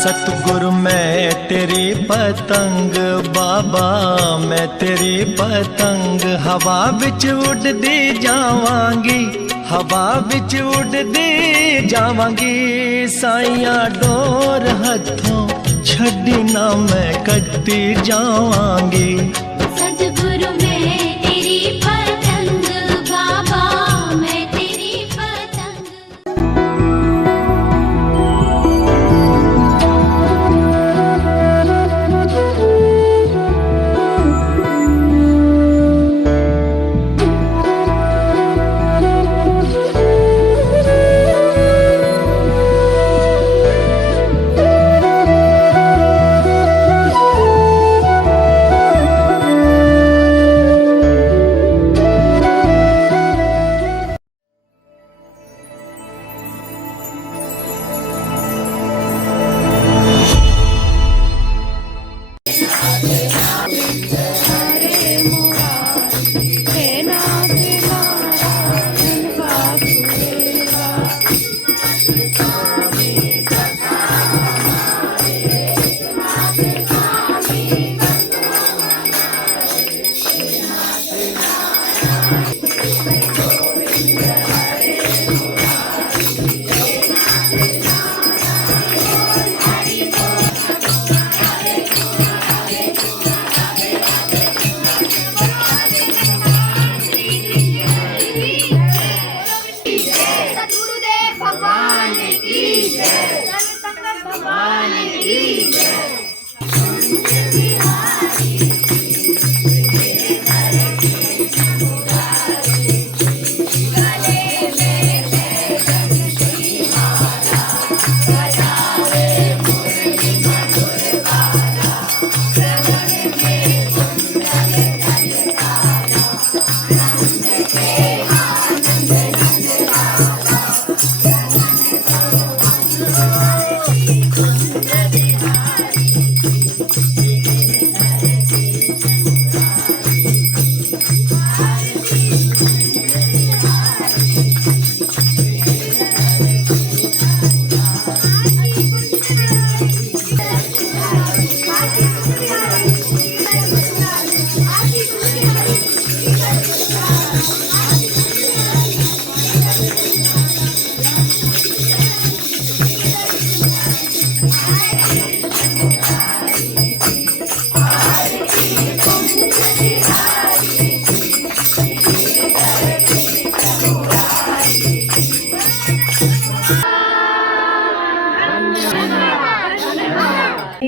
सतगुरु मैं तेरी पतंग बाबा, मैं तेरी पतंग हवा बिच उड़दी जावांगी, हवा बिच उड़दी जावांगी। साइया डोर हथों छड्डी ना मैं कटती जावांगी। सतगुरु मैं तेरी पतंग बाबा, मैं तेरी पतंग।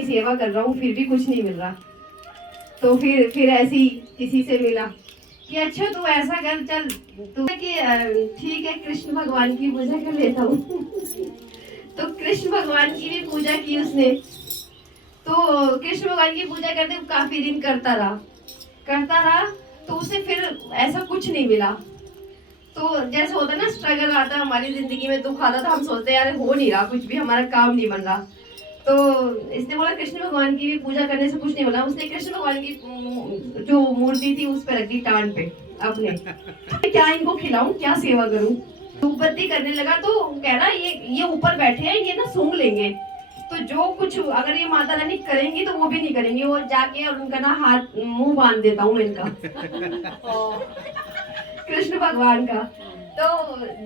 सेवा कर रहा हूँ फिर भी कुछ नहीं मिल रहा। तो फिर ऐसी किसी से मिला कि अच्छा तू ऐसा कर, चल तू कि ठीक है कृष्ण भगवान की पूजा कर लेता हूँ। तो कृष्ण भगवान की भी पूजा की उसने। तो कृष्ण भगवान की पूजा करते काफी दिन करता रहा तो उसे फिर ऐसा कुछ नहीं मिला। तो जैसे होता ना स्ट्रगल आता हमारी जिंदगी में, दुख आता, तो हम सोचते यार हो नहीं रहा कुछ भी, हमारा काम नहीं बन रहा। तो इसने बोला कृष्ण भगवान की भी पूजा करने से कुछ नहीं बना। उसने कृष्ण भगवान की जो मूर्ति थी उस पर रख दी टांग पे अपने। क्या इनको खिलाऊं, क्या सेवा करूं। धूप बत्ती करने लगा तो कह रहा ये ऊपर बैठे हैं, ये ना सूंघ लेंगे, तो जो कुछ अगर ये माता रानी करेंगी तो वो भी नहीं करेंगी। वो जाके और उनका ना हाथ मुंह बांध देता हूँ इनका। कृष्ण भगवान का। तो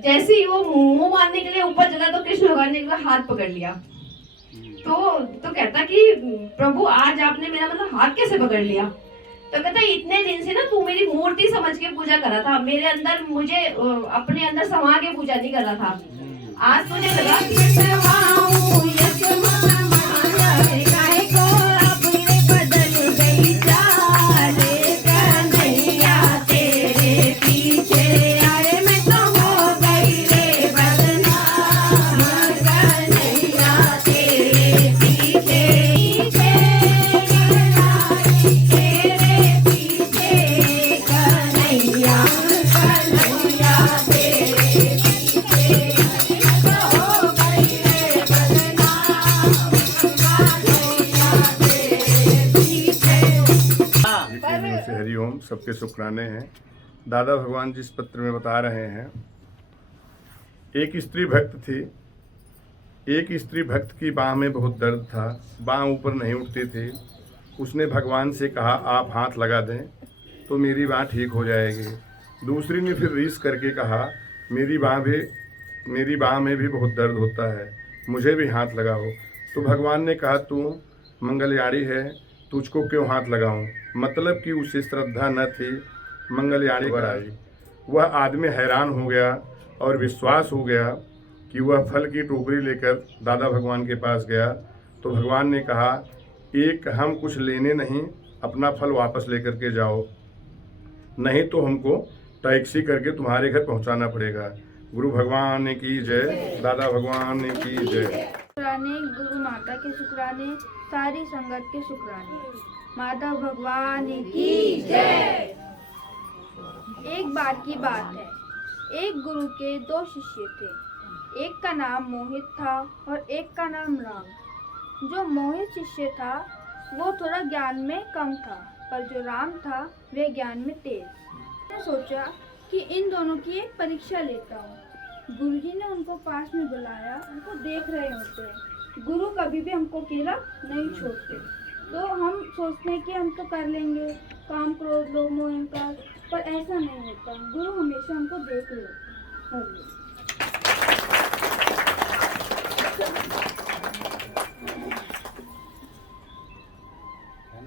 जैसे ही वो मुंह बांधने के लिए ऊपर चला तो कृष्ण भगवान ने इनका हाथ पकड़ लिया। तो कहता कि प्रभु आज आपने मेरा मतलब हाथ कैसे पकड़ लिया। तो कहता इतने दिन से ना तू मेरी मूर्ति समझ के पूजा कर रहा था, मेरे अंदर मुझे अपने अंदर समा के पूजा नहीं कर रहा था। आज तुझे लगा हरिओम, सबके शुक्राने हैं। दादा भगवान जिस पत्र में बता रहे हैं, एक स्त्री भक्त थी, एक स्त्री भक्त की बाह में बहुत दर्द था, बाह ऊपर नहीं उठती थी। उसने भगवान से कहा, आप हाथ लगा दें तो मेरी बाह ठीक हो जाएगी। दूसरी ने फिर रीस करके कहा, मेरी बाह में भी बहुत दर्द होता है, मुझे भी हाथ लगाओ। तो भगवान ने कहा, तू मंगलयाड़ी है, तुझको क्यों हाथ लगाऊं? मतलब कि उसे श्रद्धा न थी। मंगलयाड़ी पर आई। वह आदमी हैरान हो गया और विश्वास हो गया कि वह फल की टोकरी लेकर दादा भगवान के पास गया। तो भगवान ने कहा, एक हम कुछ लेने नहीं, अपना फल वापस लेकर के जाओ, नहीं तो हमको टैक्सी करके तुम्हारे घर पहुंचाना पड़ेगा। गुरु भगवान की जय, दादा भगवान की जय। शुक्राने गुरु माता के शुक्राने, सारी संगत के शुक्राने, माता भगवान की जय। एक बार की बात है, एक गुरु के दो शिष्य थे। एक का नाम मोहित था और एक का नाम राम। जो मोहित शिष्य था वो थोड़ा ज्ञान में कम था, पर जो राम था वह ज्ञान में तेज। मैंने सोचा कि इन दोनों की एक परीक्षा लेता हूँ। गुरु जी ने उनको पास में बुलाया, उनको देख रहे होते। गुरु कभी भी हमको अकेला नहीं छोड़ते, तो हम सोचते हैं कि हम तो कर लेंगे काम, क्रोध, लोभ, मोह, अहंकार, पर ऐसा नहीं होता। गुरु हमेशा हमको देख रहे हैं।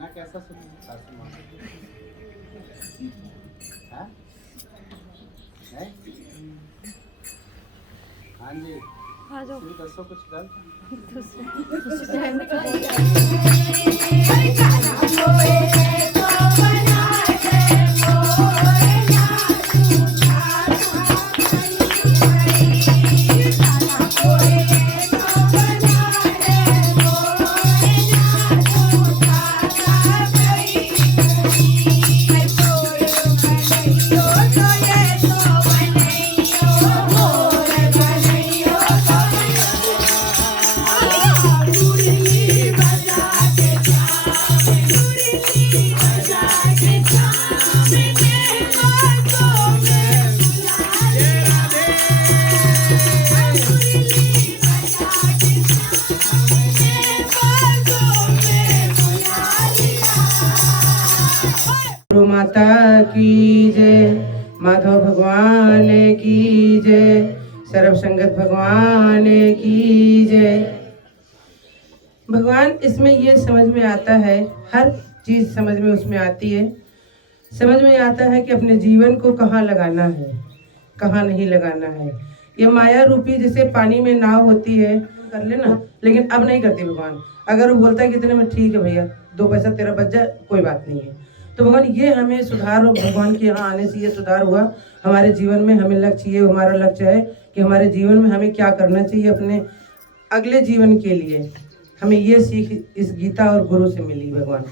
कैसा सासू माँ है? हाँ जी, दसो कुछ गल गुरु माता की जय, माधव भगवान की जय, सर्व संगत भगवान की जय। भगवान इसमें ये समझ में आता है, हर चीज समझ में उसमें आती है। समझ में आता है कि अपने जीवन को कहाँ लगाना है, कहाँ नहीं लगाना है। ये माया रूपी जैसे पानी में नाव होती है, कर लेना, लेकिन अब नहीं करती भगवान। अगर वो बोलता है कि इतने में ठीक है भैया, 2 पैसा तेरा बच जाए, कोई बात नहीं है। तो भगवान ये हमें सुधार हो, भगवान के यहाँ आने से ये सुधार हुआ हमारे जीवन में। हमें लक्ष्य, ये हमारा लक्ष्य है कि हमारे जीवन में हमें क्या करना चाहिए अपने अगले जीवन के लिए। हमें ये सीख इस गीता और गुरु से मिली भगवान।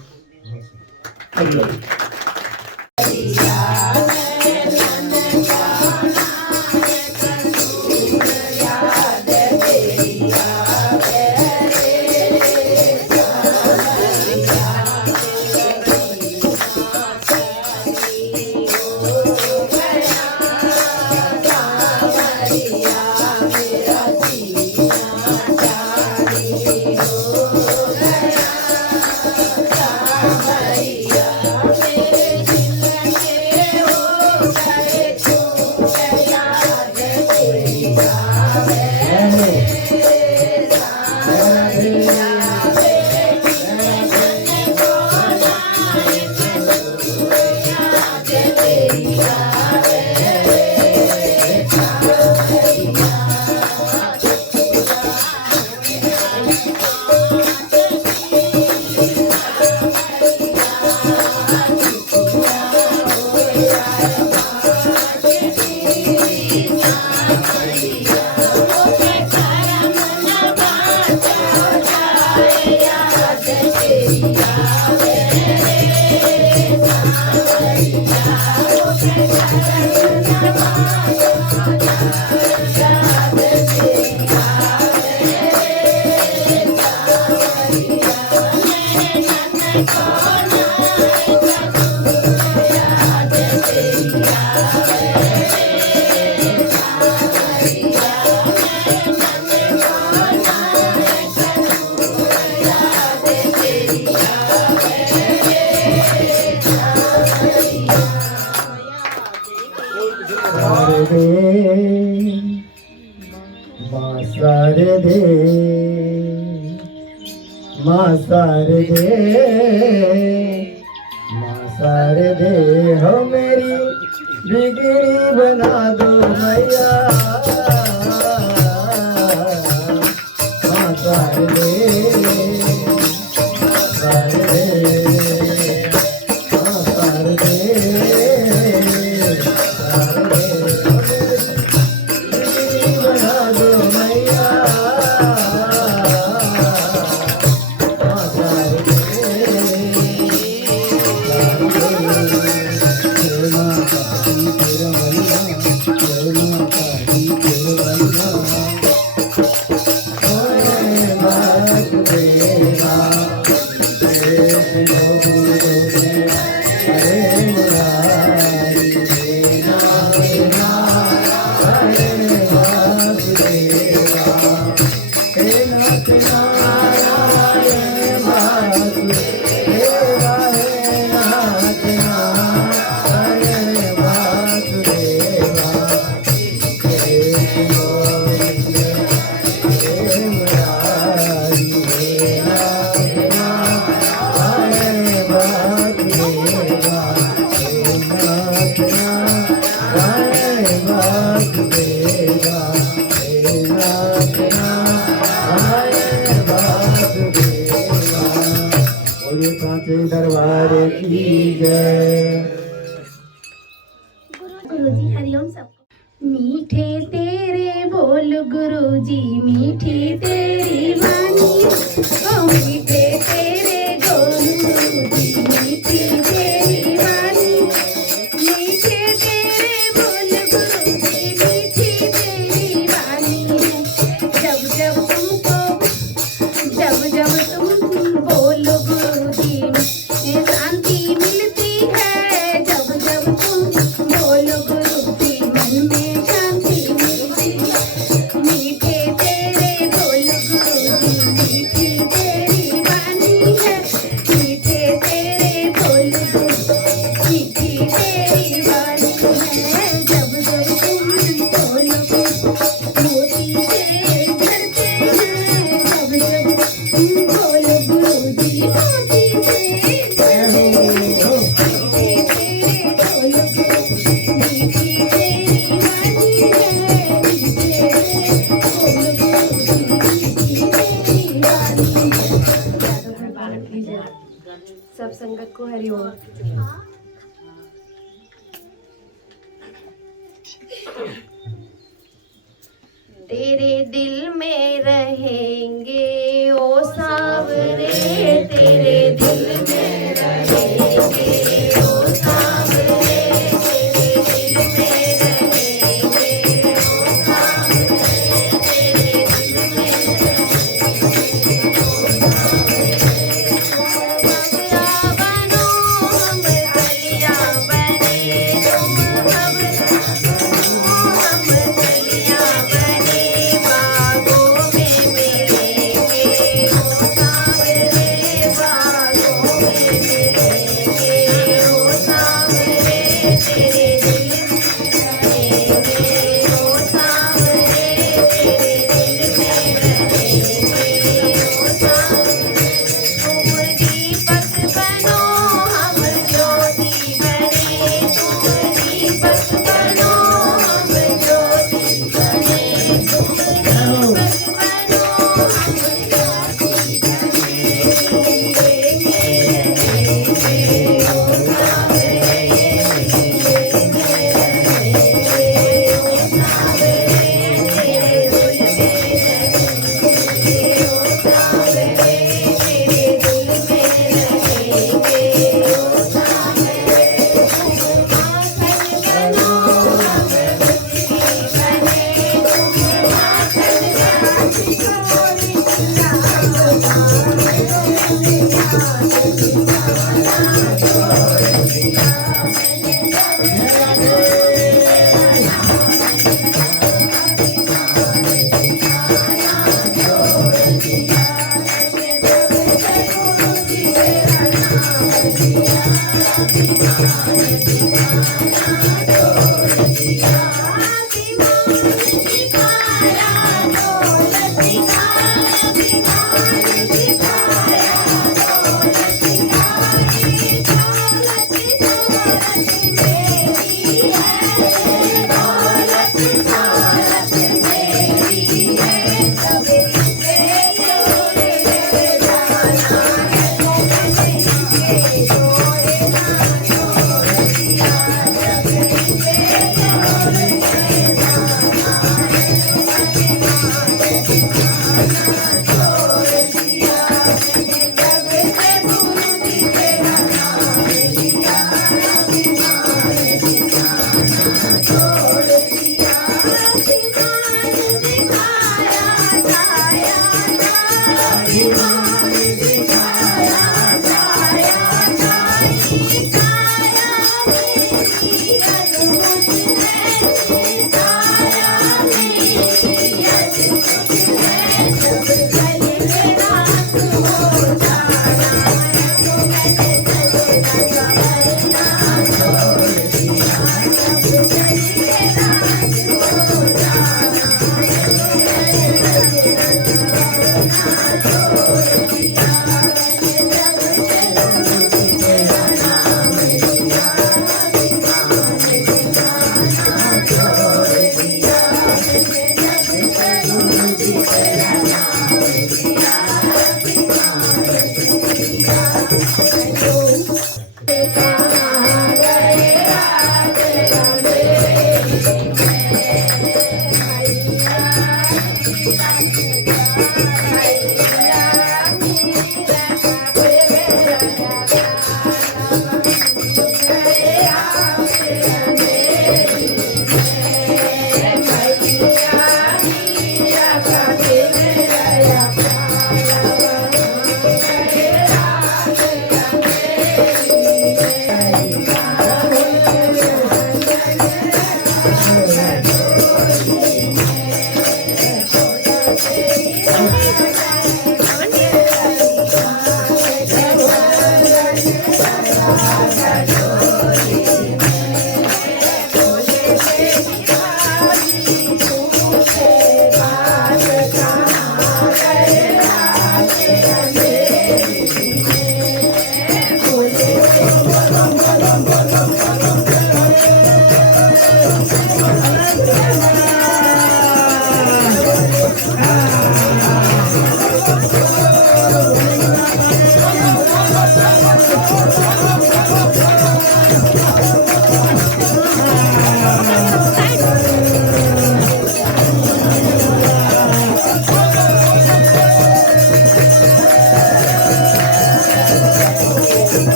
शारदे माँ शारदे माँ शारदे हो मेरी बिगड़ी बना दो मैया माँ शारदे शारदे माँ शारदे दरबार की जय। गुरुजी हरिओम सबको। मीठे तेरे बोल गुरुजी, मीठी तेरी वाणी, ओ मीठे तेरे बोल गुरुजी, मीठी तेरी वाणी, मीठे तेरे बोल गुरुजी, मीठी तेरी वाणी है। जब जब तुम बोलो गुरुजी, शांति मिलती है। जब जब तुम बोलो गुरुजी, मन में शांति मिलती है। मीठे तेरे बोल गुरुजी, मीठी तेरी वाणी है। मीठे तेरे बोल गुरुजी, मीठी तेरी वाणी है। जब जब तुम बोलो मोती से झरते हैं। जब जब तुम बोलो गुरुजी, मोती से सब संगत को हरिओम। तेरे दिल में रहेंगे ओ सावरे, तेरे दिल में रहेंगे ओ सावरे, तेरे दिल में रहेंगे ओ सावरे, तेरे दिल में रहेंगे ओ सावरे। बबरा बनो हम कलिया बने, तुम बबरा बनो हम कलिया बने, बागों में मिलेंगे ओ सावरे, बागों में मिलेंगे ओ सावरे, तेरे दिल में रहेंगे ओ सावरे, तेरे दिल में रहेंगे ओ सावरे। तुम दीपक बनो हम ज्योति बने, तुम दीपक बनो हम ज्योति बने, तुम दीपक बनो हम ज्योति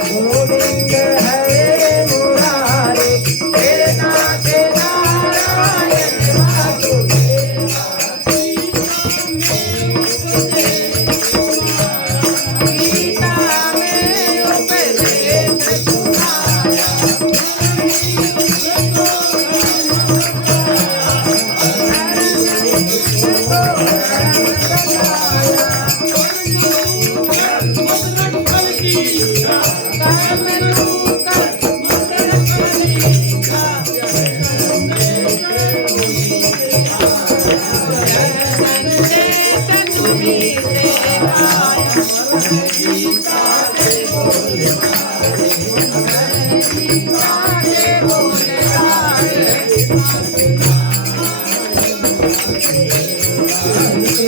गोविंद हरे मुरारे हे नाथ नारायण वासुदेव गीता में उपदेश सुनाया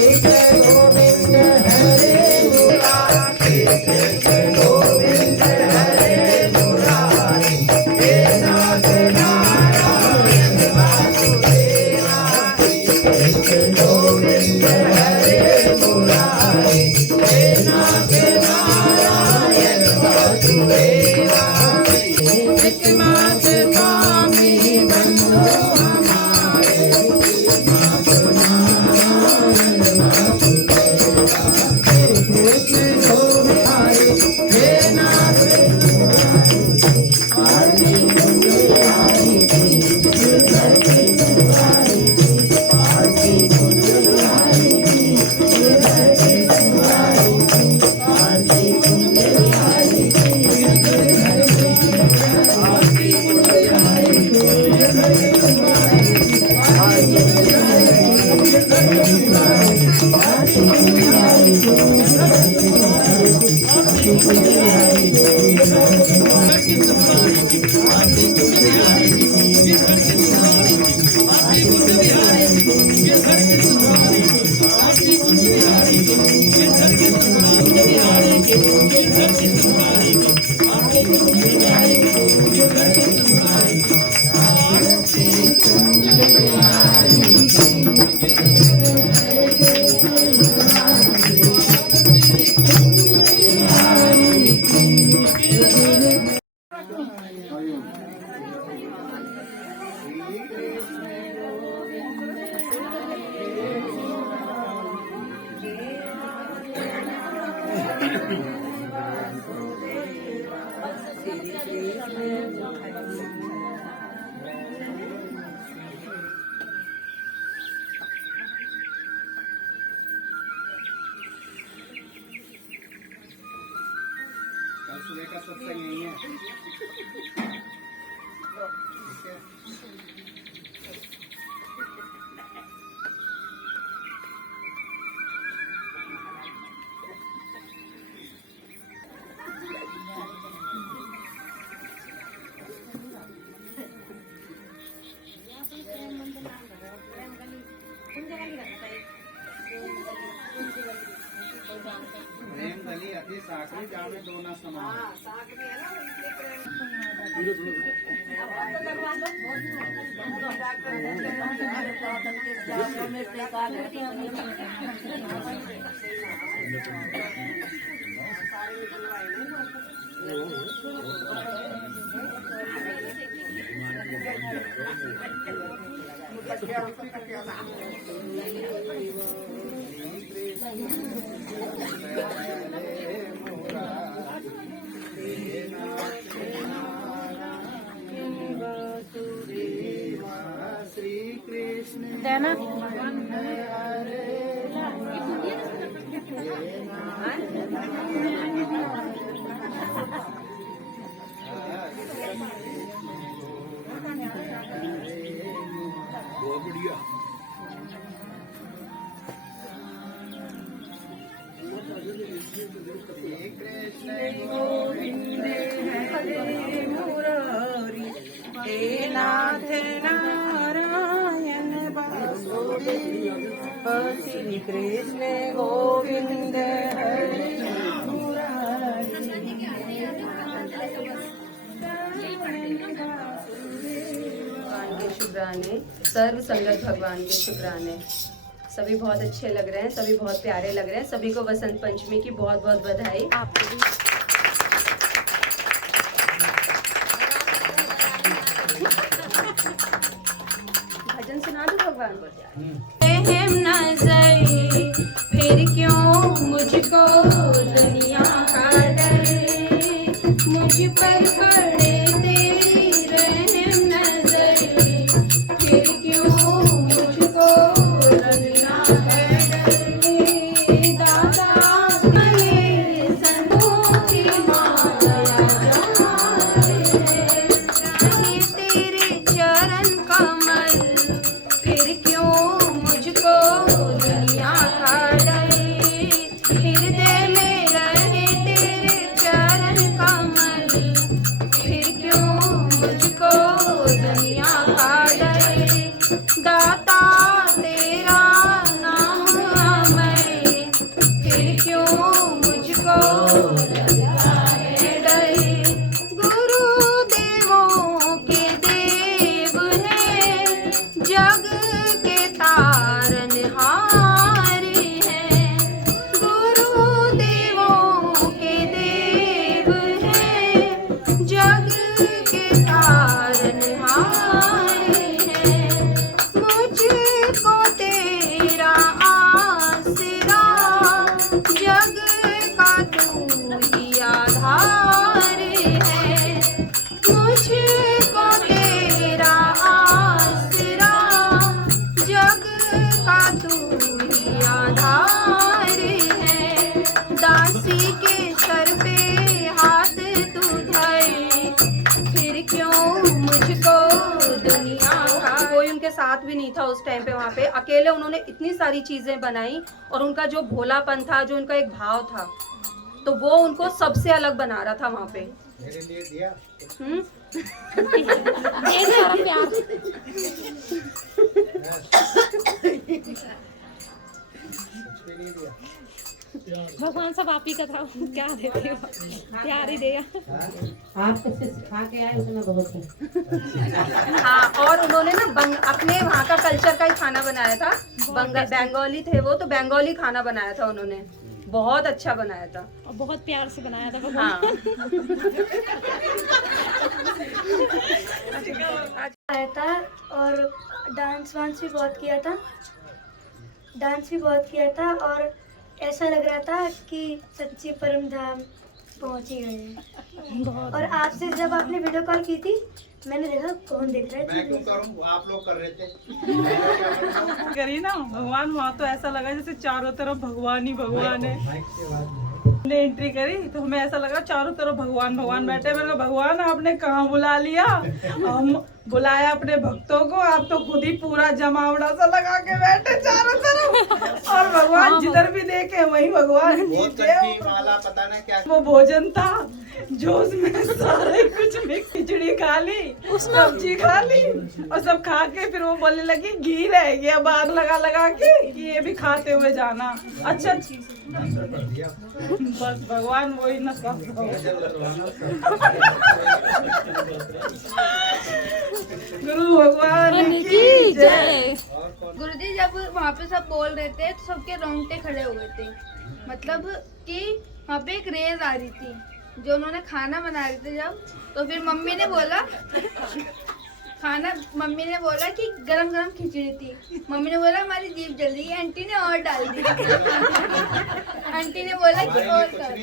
गोविंद हरे मुरारे गोविंद हरे मुरारे हे नाथ नारायण वासुदेवा गोविंद हरे मुरारे हे नाथ नारायण वासुदेवा एकनाथ स्वामी बंधु हमारे कल सुबह का सत्संग यही है। प्रेम गली अति साकरी जाने दो ना समान। देना हे नाथ नारायण वासुदेव श्री कृष्ण गोविंद हरे भगवान के शुक्राने, सर्व संगत भगवान के शुक्राने। सभी बहुत अच्छे लग रहे हैं, सभी बहुत प्यारे लग रहे हैं। सभी को बसंत पंचमी की बहुत बहुत बधाई। आपको भी। भजन सुना दो भगवान को। रहम नजर फिर क्यों मुझको दुनिया का डर, मुझ पर पड़े तेरी रहम नजर फिर क्यों मुझको दुनिया का डर। दादा मेरे संतों की माया जाए, तेरे चरण कमल फिर क्यों मुझको दुनिया का डर। हृदय में रहे तेरे चरण कमल फिर क्यों मुझको दुनिया का डर। दाता तेरा नाम अमर फिर क्यों मुझको डर। गुरु देवों के देव है, जग के तारनहार है। गुरु देवों के देव है, जग के तारनहार है। मुझको तेरा आसरा, जग का तू ही आधार है। मुझको तेरा आसरा, जग का तू ही आधार है। दासी के सर पे हाथ तू धर फिर क्यों मुझको दुनिया का। कोई उनके साथ भी नहीं था उस टाइम पे। वहाँ पे अकेले उन्होंने इतनी सारी चीजें बनाई और उनका जो भोलापन था, जो उनका एक भाव था, तो वो उनको सबसे अलग बना रहा था वहाँ पे। मेरे लिए दिया कुछ भी नहीं दिया। भगवान सब आप ही का था, क्या देते हो, प्यार ही दिया। आप कैसे सिखा के आए उतना बहुत है। हाँ, और उन्होंने ना अपने वहाँ का कल्चर का ही खाना बनाया था। बंगाली थे वो, तो बंगाली खाना बनाया था उन्होंने, बहुत अच्छा बनाया था और बहुत प्यार से बनाया था भगवान। हाँ। आया था और डांस वांस भी बहुत किया था, और ऐसा लग रहा था कि सच्ची परम धाम पहुंच ही गए हैं। और आपसे जब आपने वीडियो कॉल की थी, मैंने देखा कौन देख रहा मैं क्यों है। करूं, आप लोग कर रहे थे। करी ना भगवान, वहाँ तो ऐसा लगा जैसे चारों तरफ भगवान ही भगवान है। माइक से बात हमने एंट्री करी तो हमें ऐसा लगा चारों तरफ भगवान भगवान बैठे। मैंने कहा भगवान आपने कहाँ बुला लिया, हम बुलाया अपने भक्तों को, आप तो खुद ही पूरा जमावड़ा सा लगा के बैठे चारों तरफ। और भगवान जिधर भी देखे वही भगवान जी माला पता ना क्या। वो भोजन था जो उसमें सारे कुछ मिक्स, खिचड़ी खा ली, सब्जी खा ली, और सब खा के फिर वो बोलने लगी घी रह गया बाहर लगा के, कि ये भी खाते हुए जाना। अच्छा चीज बस भगवान वही न सब। गुरु भगवान की जय। गुरुजी जब वहाँ पे सब बोल रहे थे तो सबके रोंगटे खड़े हुए थे, मतलब कि वहाँ पे एक रेज आ रही थी जो उन्होंने खाना बना रहे थे जब, तो फिर मम्मी ने बोला कि गरम गरम खिचड़ी थी। मम्मी ने बोला हमारी जीभ जल रही है, आंटी ने और डाल दी। आंटी ने बोला कि और कर।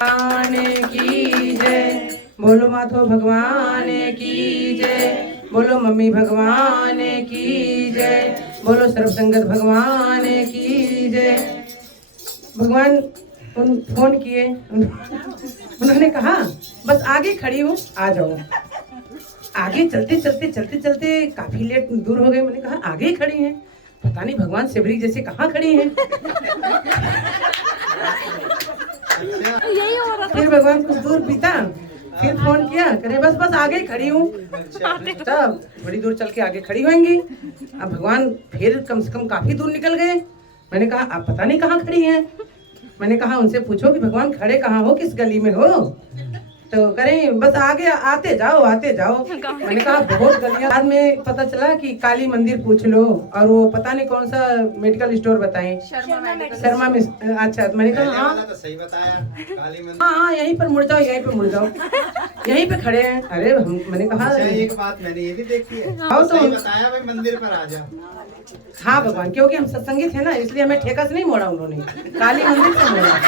भगवान की जय, बोलो माधव भगवान की जय, बोलो मम्मी भगवान की जय, बोलो सर्वसंगत भगवान की जय। भगवान फोन किए, उन्होंने कहा बस आगे खड़ी हूँ आ जाओ। आगे चलते काफी लेट दूर हो गए। मैंने कहा आगे ही खड़ी हैं, पता नहीं भगवान सेवरी जैसे कहाँ खड़ी हैं। यही हो रहा था। फिर भगवान कुछ दूर बीता, फिर फोन किया, करे बस आगे ही खड़ी हूँ। तब बड़ी दूर चल के आगे खड़ी होंगी। अब भगवान फिर कम से कम काफी दूर निकल गए। मैंने कहा आप पता नहीं कहाँ खड़ी हैं। मैंने कहा उनसे पूछो कि भगवान खड़े कहाँ हो, किस गली में हो। तो करें बस आगे आते जाओ। मैंने कहा बहुत गलियां। बाद में पता चला कि काली मंदिर पूछ लो, और वो पता नहीं कौन सा मेडिकल स्टोर बताएं, शर्मा में। अच्छा मैंने कहा हाँ तो सही बताया, काली मंदिर। हाँ यहीं पर मुड़ जाओ, यहीं पे खड़े हैं। अरे मैंने कहा अच्छा, एक बात मैंने ये भी देखी है, आओ सही तो बताया भाई, मंदिर पर आ जा। हाँ भगवान, क्योंकि हम सत्संगी थे ना, इसलिए हमें ठेका से नहीं मोड़ा उन्होंने, काली मंदिर से मोड़ा।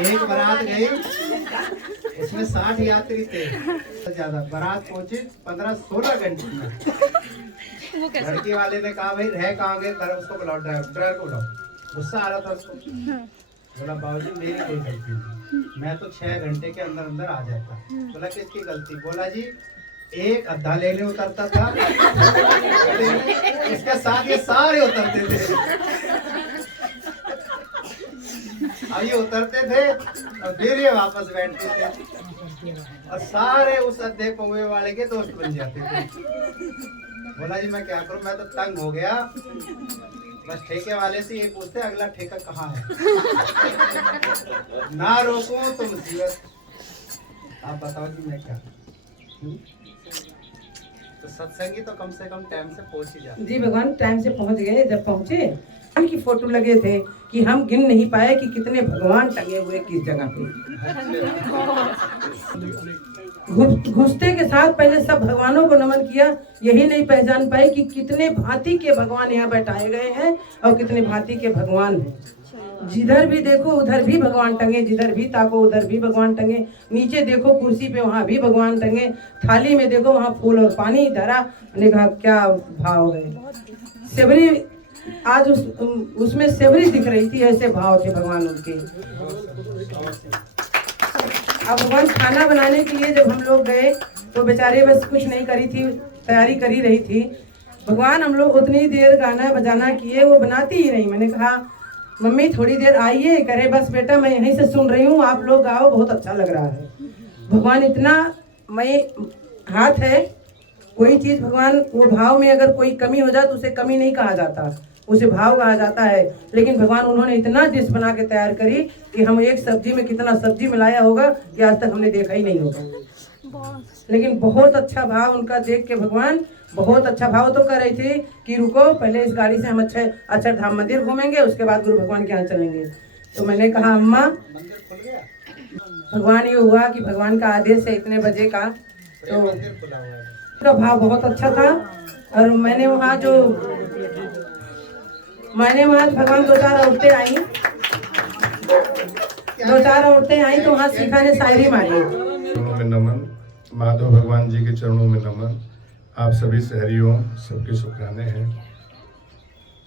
एक बारात गई, उसमें 60 यात्री थे, ज्यादा बारात पहुंची 15-16 घंटे में। लड़की वाले ने कहा भाई रह कहाँ गए, कर उसको बुलाओ, ड्राइवर को बुलाओ। गुस्सा आ रहा था उसको, बोला बाबूजी मेरी कोई गलती नहीं, मैं तो 6 घंटे के अंदर अंदर आ जाता। बोला किसकी गलती? बोला जी एक अद्धा लेने उतरता था, इसके साथ ये सारे उतरते थे। अब ये उतरते थे और फिर ये वापस बैठते थे, और सारे उस अद्धे पौवे वाले के दोस्त बन जाते थे। बोला जी मैं क्या करूं, मैं तो तंग हो गया। बस ठेके वाले से ये पूछते अगला ठेका कहाँ है, ना रोकूं तो मुसीबत। आप बताओ कि मैं क्या। तो सत्संगी तो कम से कम टाइम से पहुंच ही जाते। जी भगवान टाइम से पहुंच गए। जब पहुंचे की फोटो लगे थे कि हम गिन नहीं पाए कि कितने भगवान टंगे हुए किस जगह पे। घुसते के साथ पहले सब भगवानों को नमन किया, यही नहीं पहचान पाए कि कितने भांति के भगवान यहाँ बैठाए गए हैं और कितने भांति के भगवान हैं। जिधर भी देखो उधर भी भगवान टंगे, जिधर भी ताको उधर भी भगवान टंगे। नीचे देखो कुर्सी पे वहाँ भी भगवान टंगे, थाली में देखो वहाँ फूल और पानी धरा। मैंने कहा क्या भाव है। सेवरी आज उसमें सेवरी दिख रही थी, ऐसे भाव थे भगवान उनके। अब भगवान खाना बनाने के लिए जब हम लोग गए तो बेचारे बस कुछ नहीं करी थी, तैयारी करी रही थी। भगवान हम लोग उतनी देर गाना बजाना किए, वो बनाती ही नहीं। मैंने कहा मम्मी थोड़ी देर आइए, करे बस बेटा मैं यहीं से सुन रही हूँ, आप लोग गाओ, बहुत अच्छा लग रहा है। भगवान इतना मैं हाथ है, कोई चीज भगवान वो भाव में अगर कोई कमी हो जाए तो उसे कमी नहीं कहा जाता, उसे भाव कहा जाता है। लेकिन भगवान उन्होंने इतना डिश बना के तैयार करी कि हम एक सब्जी में कितना सब्जी मिलाया होगा कि आज तक हमने देखा ही नहीं होगा। लेकिन बहुत अच्छा भाव उनका देख के भगवान बहुत अच्छा भाव तो कर रही थी कि रुको पहले इस गाड़ी से हम अक्षरधाम मंदिर घूमेंगे, उसके बाद गुरु भगवान के यहाँ चलेंगे। तो मैंने कहा अम्मा भगवान ये हुआ कि भगवान का आदेश है इतने बजे का, तो उनका भाव बहुत अच्छा था। और मैंने वहाँ भगवान दो चार औरतें आई तो वहाँ शिखा ने शायरी मारी। चरणों में नमन, माधव भगवान जी के चरणों में नमन। आप सभी से हरिओम, सबके शुक्राने हैं।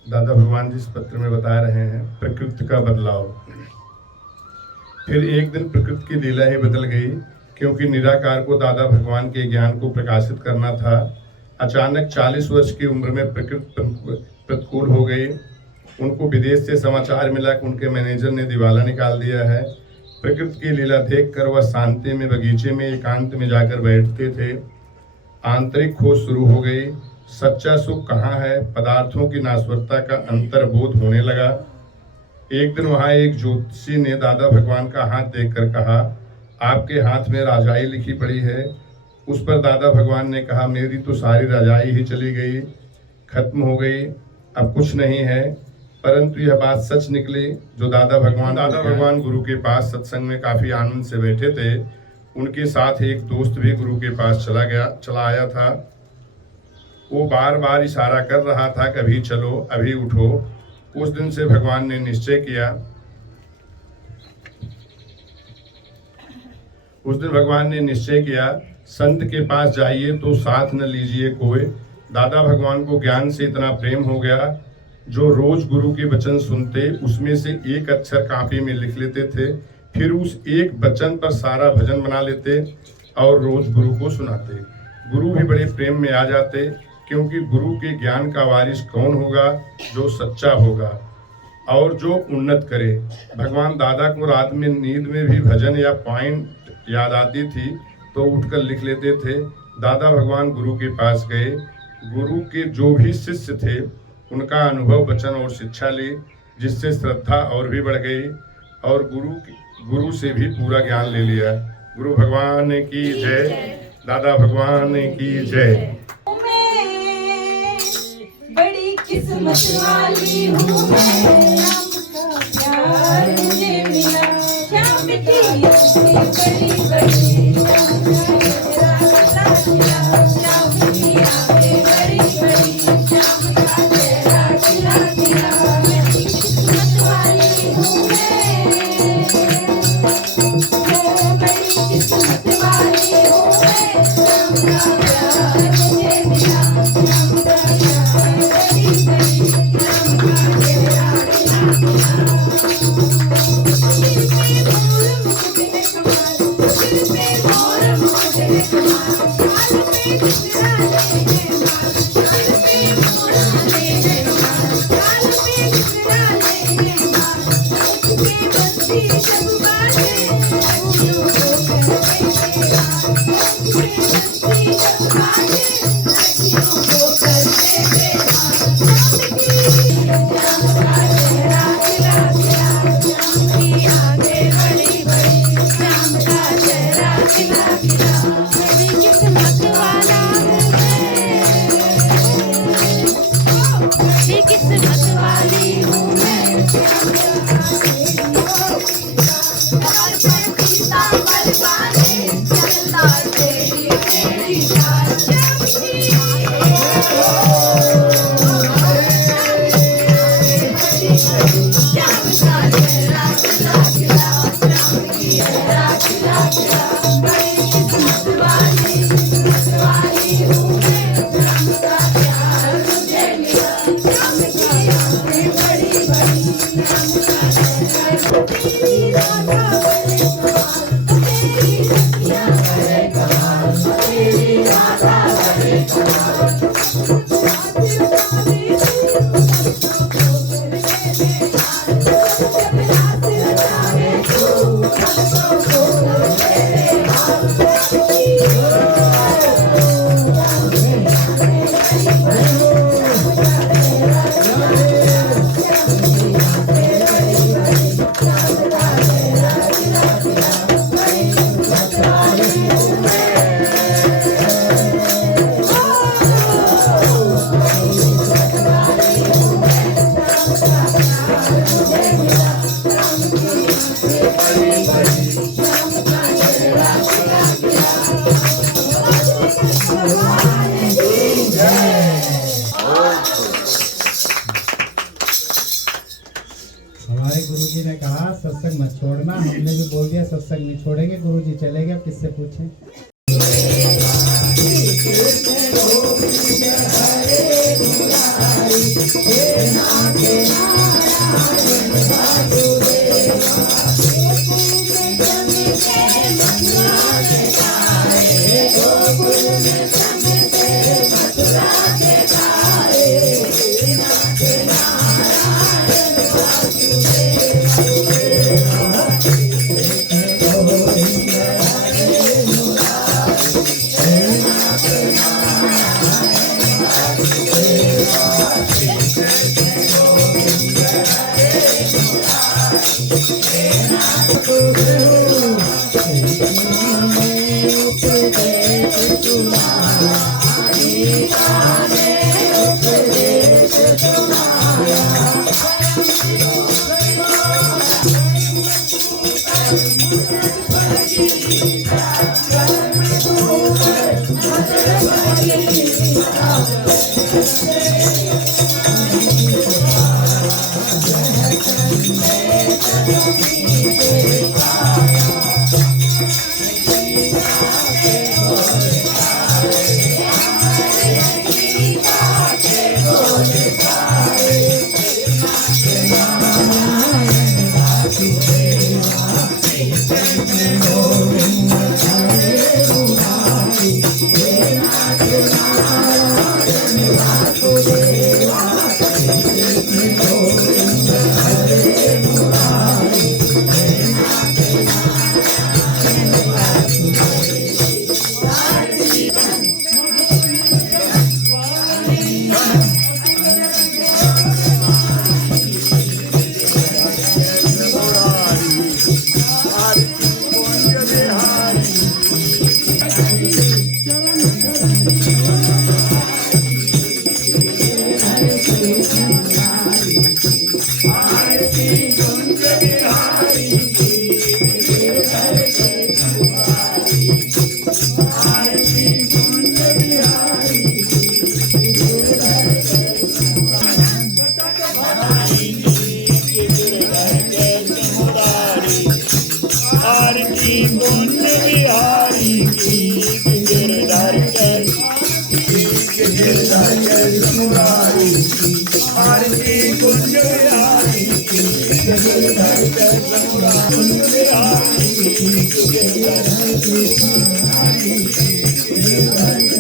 दादा भगवान जी इस पत्र में बता रहे हैं प्रकृति का बदलाव। फिर एक दिन प्रकृति की लीला ही बदल गई, क्योंकि निराकार को दादा भगवान के ज्ञान को प्रकाशित करना था। अचानक 40 वर्ष की उम्र में प्रकृति प्रतिकूल हो गई। उनको विदेश से समाचार मिला कि उनके मैनेजर ने दिवाला निकाल दिया है। प्रकृति की लीला देखकर वह शांति में बगीचे में एकांत में जाकर बैठते थे। आंतरिक खोज शुरू हो गई, सच्चा सुख कहाँ है, पदार्थों की नाश्वरता का अंतर्बोध होने लगा। एक दिन वहाँ एक ज्योतिषी ने दादा भगवान का हाथ देखकर कहा, आपके हाथ में राजाई लिखी पड़ी है। उस पर दादा भगवान ने कहा, मेरी तो सारी राजाई ही चली गई, खत्म हो गई, अब कुछ नहीं है। परंतु यह बात सच निकली। जो दादा भगवान गुरु के पास सत्संग में काफी आनंद से बैठे थे, उनके साथ एक दोस्त भी गुरु के पास चला आया था। वो बार बार इशारा कर रहा था, कभी चलो, अभी उठो। उस दिन से भगवान ने निश्चय किया संत के पास जाइए तो साथ न लीजिए कोई। दादा भगवान को ज्ञान से इतना प्रेम हो गया, जो रोज गुरु के वचन सुनते उसमें से एक अक्षर कापी में लिख लेते थे, फिर उस एक वचन पर सारा भजन बना लेते और रोज गुरु को सुनाते। गुरु भी बड़े प्रेम में आ जाते, क्योंकि गुरु के ज्ञान का वारिस कौन होगा? जो सच्चा होगा और जो उन्नत करे। भगवान दादा को रात में नींद में भी भजन या पॉइंट याद आती थी तो उठकर लिख लेते थे। दादा भगवान गुरु के पास गए। गुरु के जो भी शिष्य थे उनका अनुभव, वचन और शिक्षा ली, जिससे श्रद्धा और भी बढ़ गई। और गुरु से भी पूरा ज्ञान ले लिया। गुरु भगवान की जय, दादा भगवान की जय। बड़ी किस्मत वाली हूँ मैं, आपका प्यार मुझे मिला। श्याम की आंखें बड़ी बड़ी, श्याम की आंखें बड़ी बड़ी, श्याम का चेहरा खिला खिला। बड़ी किस्मत वाली हूँ मैं, बड़ी किस्मत वाली हूँ मैं, श्याम का प्यार मुझे मिला। श्याम का प्यार बड़ी बड़ी, श्याम का चेहरा खिला खिला। हमारे गुरुजी ने कहा सत्संग मत छोड़ना, हमने भी बोल दिया सत्संग नहीं छोड़ेंगे। गुरुजी चले गए, अब किससे पूछें। Thank you. जय राधे